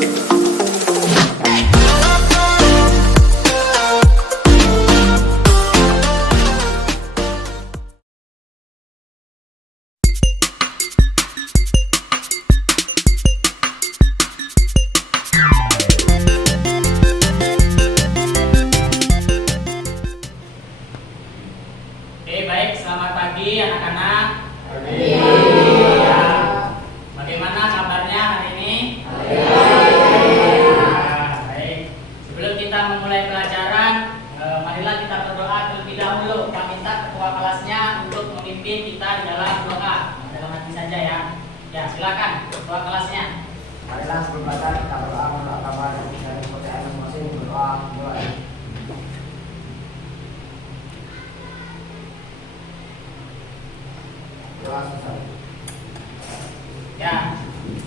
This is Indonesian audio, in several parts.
Oke, baik. Selamat pagi anak-anak. Pagi. Ya. Bagaimana kabarnya hari ini? Baik. Sebelum kita memulai pelajaran, marilah kita berdoa terlebih dahulu. Kita minta ketua kelasnya untuk memimpin kita di dalam doa. Dalam hati saja ya. Ya, silakan ketua kelasnya. Marilah sebelum belajar kita berdoa menurut agama dan kepercayaan masing-masing. Berdoa. Doa selesai. Ya,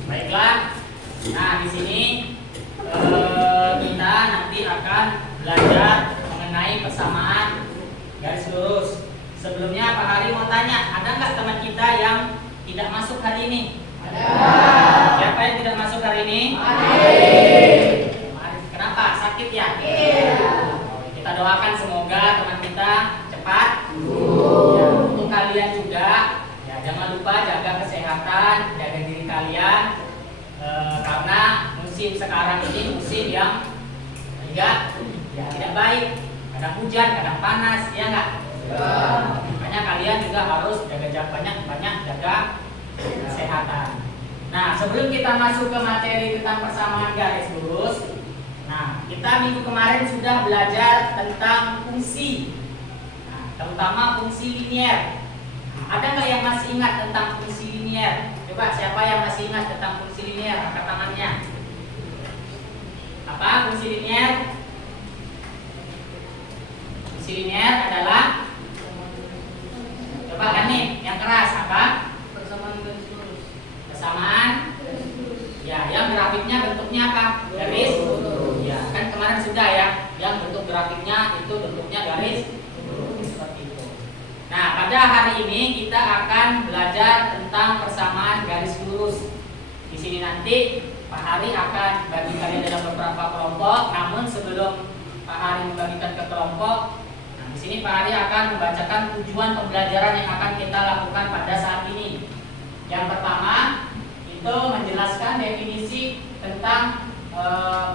baiklah. Nah, di sini kita nanti akan belajar mengenai persamaan garis lurus. Sebelumnya Pak Hari mau tanya, ada nggak teman kita yang tidak masuk hari ini? Ada. Siapa yang tidak masuk hari ini? Kenapa? Sakit ya? Kita doakan semoga teman kita cepat. Ya, untuk kalian juga. Jangan lupa jaga kesehatan, jaga diri kalian, karena musim sekarang ini musim yang tidak baik. Kadang hujan, kadang panas, ya nggak? Makanya kalian juga harus banyak jaga kesehatan. Nah, sebelum kita masuk ke materi tentang persamaan garis lurus, nah kita minggu kemarin sudah belajar tentang fungsi, terutama fungsi linier. Ada nggak yang masih ingat tentang fungsi linier? Coba siapa yang masih ingat tentang fungsi linier? Angkat tangannya. Apa fungsi linier? Fungsi linier adalah, coba kan nih, yang keras apa? Persamaan garis lurus. Persamaan. Ya, yang grafiknya bentuknya apa? Garis. Ya, kan kemarin sudah ya. Yang bentuk grafiknya itu bentuknya garis. Nah, pada hari ini kita akan belajar tentang persamaan garis lurus. Di sini nanti Pak Hari akan bagi kalian dalam beberapa kelompok. Namun sebelum Pak Hari membagikan ke kelompok, nah di sini Pak Hari akan membacakan tujuan pembelajaran yang akan kita lakukan pada saat ini. Yang pertama itu menjelaskan definisi tentang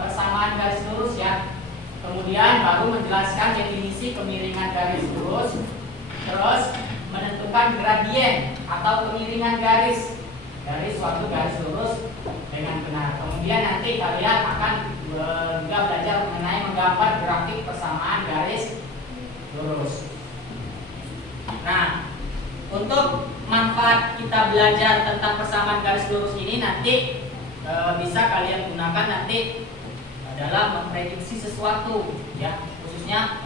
persamaan garis lurus ya. Kemudian baru menjelaskan definisi kemiringan garis lurus. Terus menentukan gradien atau kemiringan garis dari suatu garis lurus dengan benar. Kemudian nanti kalian akan juga belajar mengenai menggambar grafik persamaan garis lurus. Nah, untuk manfaat kita belajar tentang persamaan garis lurus ini nanti bisa kalian gunakan nanti dalam memprediksi sesuatu ya, khususnya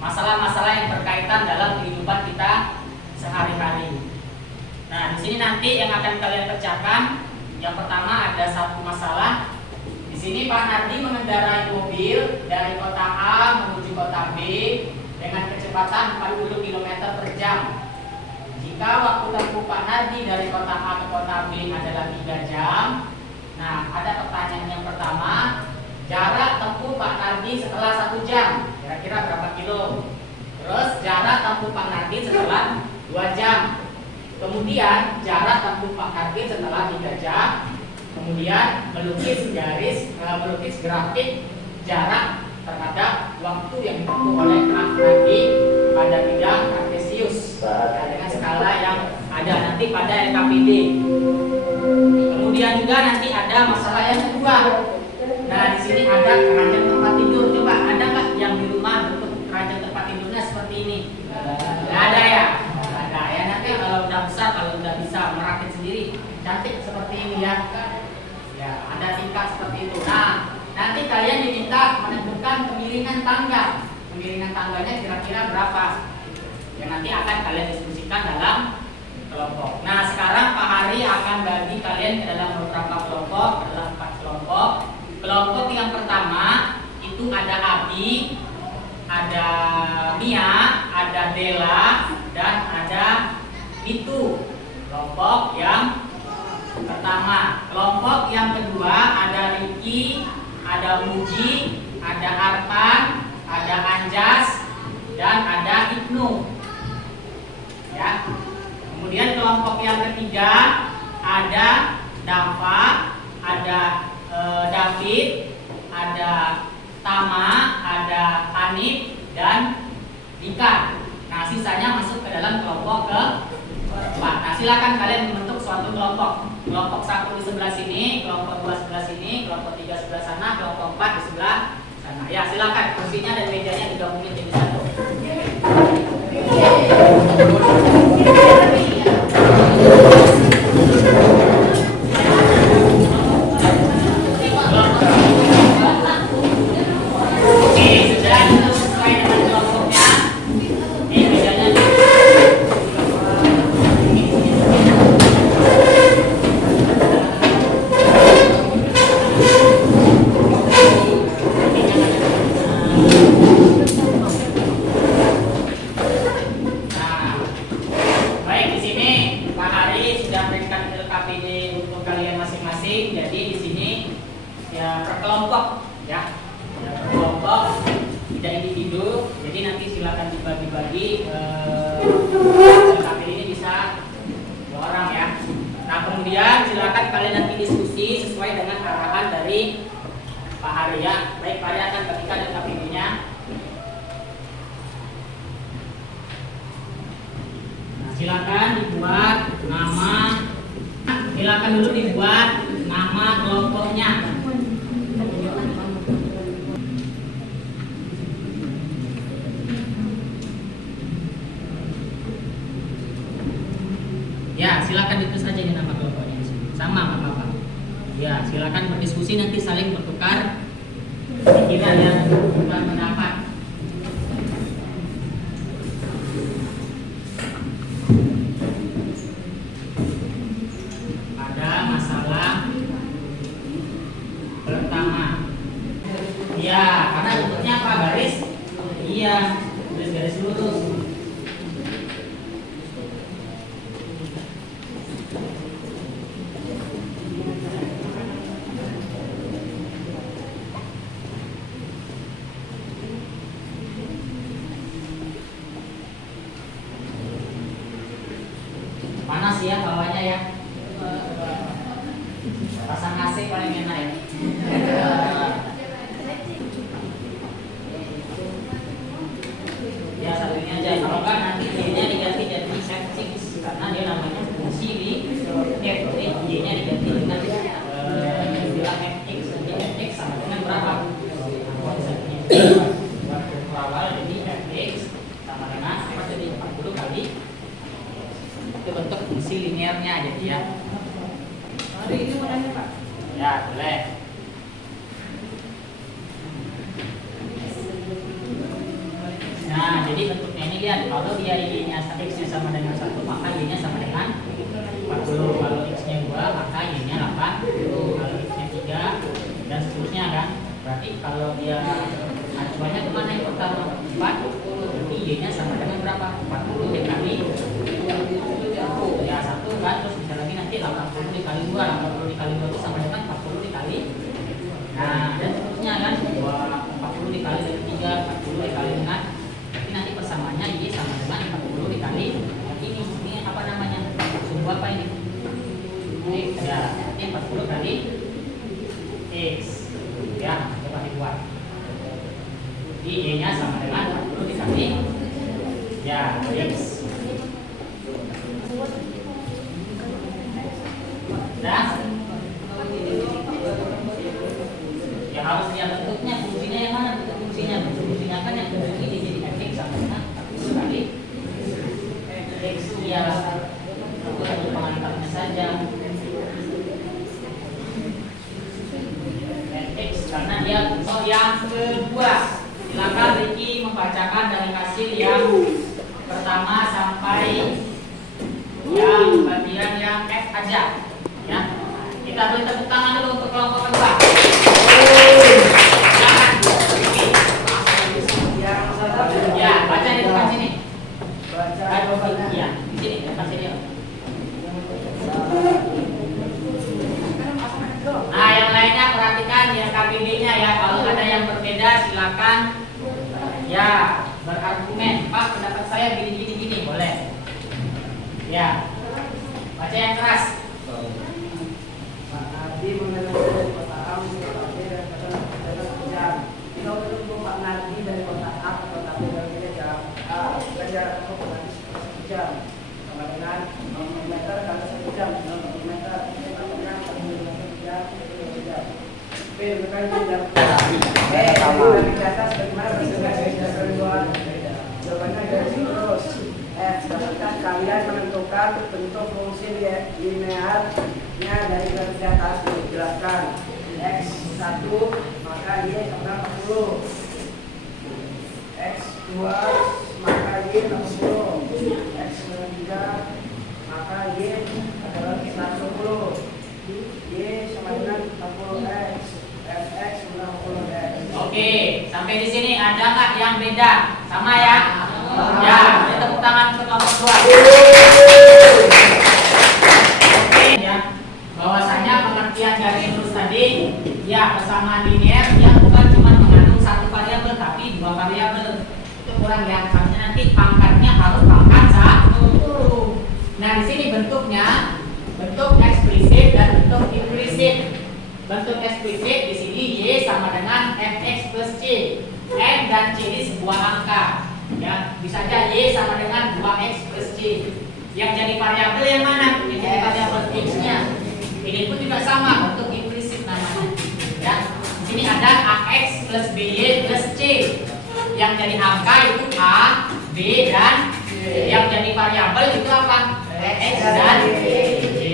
masalah-masalah yang berkaitan dalam kehidupan kita sehari-hari. Nah, di sini nanti yang akan kalian pecahkan, yang pertama ada satu masalah. Di sini Pak Nardi mengendarai mobil dari kota A menuju kota B dengan kecepatan 40 km per jam. Jika waktu tempuh Pak Nardi dari kota A ke kota B adalah 3 jam, nah ada pertanyaan yang pertama, jarak tempuh Pak Nardi setelah 1 jam kira-kira berapa kilo? Terus jarak tempuh Pak Nardi setelah 2 jam. Kemudian jarak tempuh Pak Nardi setelah 3 jam. Kemudian melukis grafik jarak terhadap waktu yang ditempuh oleh Pak Nardi pada bidang kartesius dengan skala yang ada nanti pada LKPD. Kemudian juga nanti ada masalah yang kedua. Nah, di sini ada keranjang tempat tidur. Coba ada nggak yang di rumah bentuk keranjang tempat tidurnya seperti ini? Nggak ada ya? Nggak ada ya. Nanti kalau udah besar, kalau udah bisa merakit sendiri, cantik seperti ini ya. Ya, ada tingkat seperti itu. Nah, nanti kalian diminta menentukan kemiringan tangga. Kemiringan tangganya kira-kira berapa? Yang nanti akan kalian diskusikan dalam kelompok. Nah, sekarang Pak Hari akan bagi kalian ke dalam beberapa kelompok, adalah 4 kelompok. Kelompok yang pertama itu ada Abi, ada Mia, ada Dela, dan ada Itu. Kelompok yang pertama. Kelompok yang kedua ada Riki, ada Muji, ada Arpan, ada Anjas, dan ada Ibnu. Ya. Kemudian kelompok yang ketiga ada Dava, ada David, ada Tama, ada Hanif, dan Dika. Nah, sisanya masuk ke dalam kelompok keempat. Nah, silakan kalian membentuk suatu kelompok. Kelompok 1 di sebelah sini, kelompok 2 sebelah sini, kelompok 3 sebelah sana, kelompok 4 di sebelah sana. Ya, silakan kursinya dan mejanya digabungin jadi satu. Oke, sudah itu sesuai dengan kelompoknya. Ini mejanya. Nah, baik, di sini Pak Hari sudah memberikan LKPD untuk kalian masing-masing. Jadi di sini ya per kelompok ya. Ya per kelompok, tidak individu. Jadi nanti silakan dibagi-bagi LKPD ini bisa 2 orang ya. Nah, kemudian silakan kalian nanti diskusi sesuai dengan arahan dari Pak Hari ya. Baik, Pak Hari akan bagikan LKPD-nya. Silakan dibuat nama, silakan dulu dibuat nama kelompoknya. Ya, silakan itu saja ini nama kelompoknya. Sama nggak apa-apa. Ya, silakan berdiskusi nanti saling bertukar pikiran ya, bertukar pendapat. Iya, karena bentuknya apa? Garis? Iya, garis lurus. Panas ya bawahnya ya. Pasang AC paling enak ya. Ya satu ini aja. Kalau kan nanti Y-nya diganti jadi F6 karena dia namanya fungsi di F. Jadi Y-nya diganti dengan istilah Fx. Jadi Fx sama dengan berapa? Waktu awal jadi Fx sama dengan apa? Jadi 40 kali. Itu bentuk fungsi linearnya jadi ya. Hari ini mau nanya Pak. Ya boleh. Nah, jadi bentuknya ini lihat, kalau dia Y-nya X-nya sama dengan 1, maka Y-nya sama dengan 40. Kalau X-nya 2, maka Y-nya 80. Kalau X-nya 3 dan seterusnya kan. Berarti kalau dia acuannya kemana yang pertama? 4. Berarti Y-nya sama dengan berapa? 40 dikali ya 1 kan. Terus bisa lagi nanti 80 dikali 2. 80 dikali 2 itu sama dengan 40 dikali. Nah, dan seterusnya kan. 40 dikali dari 3, 40 dikali dengan. Nanti persamaannya Y sama dengan 40 dikali ini apa namanya? Sumbu apa ini? X ya, ini 40 kali X ya, coba dibuat. Jadi Y-nya sama dengan 40 dikali ya X. Nah, ya harus lihat bentuknya, fungsinya yang mana? Bentuk fungsinya kan yang bentuk ini jadi Fx sama dengan 40 kali X ya. Itu satu pengantarnya saja Fx karena dia. Oh, yang kedua, silakan Ricky membacakan dari hasil yang pertama sampai yang bagian yang F aja ya. Kita beri tepuk tangan dulu untuk kelompok kedua. Ya, baca di depan sini. Ya, di sini depan sini. dengan yang KBB-nya ya. Kalau ada yang berbeda silakan ya berargumen. Pak, pendapat saya gini boleh. Ya. Baca yang keras. Pak Nardi mengenai dari kota A ke kota B dan kota jam. Kalau menunggu Pak Nardi dari kota A ke kota B dan kota jam, jarak tempuh nanti 1 jam. Sama dengan 0 meter kali 1 jam, 0 meter sama dengan 1 jam, 1 jam. B bukan jam. Dari di atas bagaimana presentasi dasar dua? Jawabannya garis lurus. Dapatkan kalian menentukan bentuk fungsi linearnya dari garis di atas. Dijelaskan X1 maka Y sama 40, X2 maka Y 60, X3 maka Y adalah 110, Y sama dengan 40X, Fx 60X. Oke, sampai di sini ada nggak yang beda? Sama ya? Ya, beri tepuk tangan untuk nomor 2. Oke ya, bahwasanya pengertian garis lurus tadi ya persamaan linear yang bukan cuma mengandung satu variabel tapi 2 variabel. Itu kurang ya, karena nanti pangkatnya harus pangkat 1. Nah, di sini bentuknya bentuk eksplisit dan bentuk implisit. Bentuk eksplisit di sini Y sama dengan Fx plus C. N dan C ini sebuah angka. Ya, bisa saja Y sama dengan 2X plus C. Yang jadi variabel yang mana? Yang jadi variabel X-nya. Ini pun juga sama, bentuk implisit namanya. Ya, di sini ada AX plus BY plus C. Yang jadi angka itu A, B, dan yang jadi variabel itu apa? X dan Y.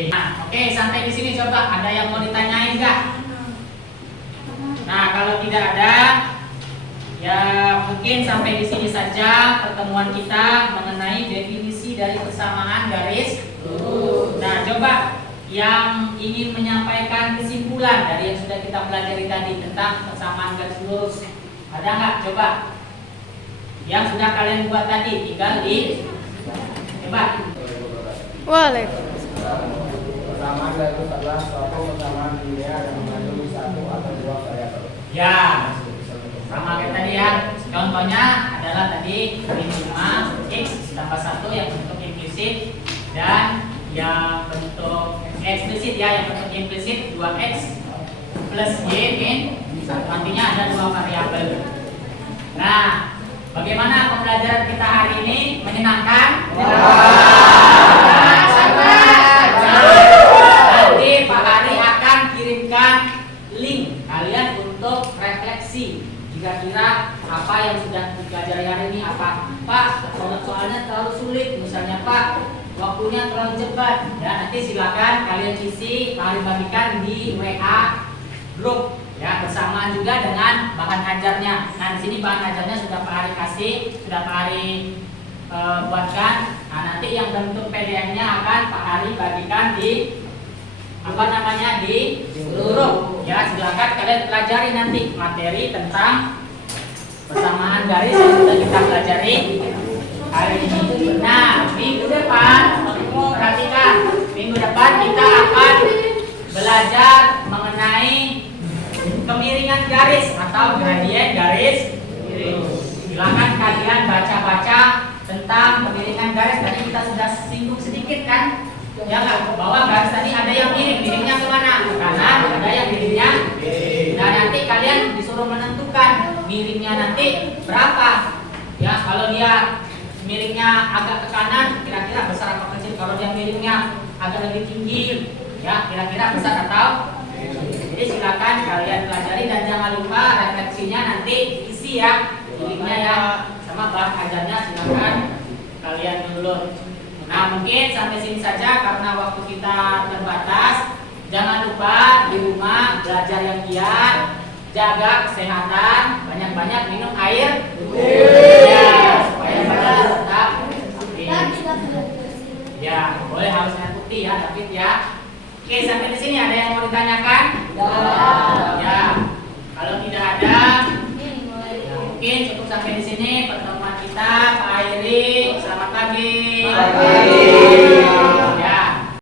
Nah, oke, sampai di sini coba ada yang mau ditanyain nggak? Nah, kalau tidak ada, ya mungkin sampai di sini saja pertemuan kita mengenai definisi dari persamaan garis lurus. Nah, coba yang ingin menyampaikan kesimpulan dari yang sudah kita pelajari tadi tentang persamaan garis lurus, ada nggak? Coba yang sudah kalian buat tadi, tinggal di coba. Waalaikumsalam. Persamaan garis lurus adalah suatu persamaan linear yang mengandung 1 atau 2 variabel. Ya, sama kayak tadi ya. Contohnya adalah tadi 5 X tambah 1 yang bentuk implisit dan yang bentuk eksplisit ya, yang bentuk implisit 2X plus Y min 1. Artinya ada 2 variabel. Nah, bagaimana pembelajaran kita hari ini? Menyenangkan? Nanti Pak Ari akan kirimkan link kalian untuk refleksi. Kira-kira apa yang sudah dipelajari hari ini apa? Pak, soalnya terlalu sulit. Misalnya Pak, waktunya terlalu cepat. Ya, nanti silakan kalian isi, kalian bagikan di WA grup. Ya, bersamaan juga dengan bahan ajarnya. Nah, di sini bahan ajarnya sudah Pak Ari kasih, sudah Pak Ari buatkan. Nah, nanti yang bentuk PDF-nya akan Pak Ari bagikan di di seluruh. Ya, silakan kalian pelajari nanti materi tentang persamaan garis yang sudah kita pelajari hari ini. Nah, minggu depan perhatikan, minggu depan kita akan belajar mengenai kemiringan garis atau gradien garis. Silakan kalian baca-baca tentang kemiringan garis. Tadi kita sudah singgung sedikit kan? Ya nggak, bahwa garis tadi ada yang miring, miringnya kemana? Ke kanan, ada yang miringnya. Nah, nanti kalian disuruh menentukan miringnya nanti berapa. Ya, kalau dia miringnya agak ke kanan, kira-kira besar atau kecil. Kalau dia miringnya agak lebih tinggi, ya kira-kira besar atau. Jadi silakan kalian pelajari dan jangan lupa refleksinya nanti isi ya, linknya ya, sama bahan ajarnya silakan kalian download. Nah, mungkin sampai sini saja karena waktu kita terbatas. Jangan lupa di rumah belajar yang giat, jaga kesehatan, banyak-banyak minum air ya, supaya badan tetap ya, boleh harus air putih ya, David ya. Oke, sampai di sini ada yang mau ditanyakan? Ya, kalau tidak ada, ya, mungkin cukup sampai di sini pertemuan kita. Pak Airi, selamat pagi.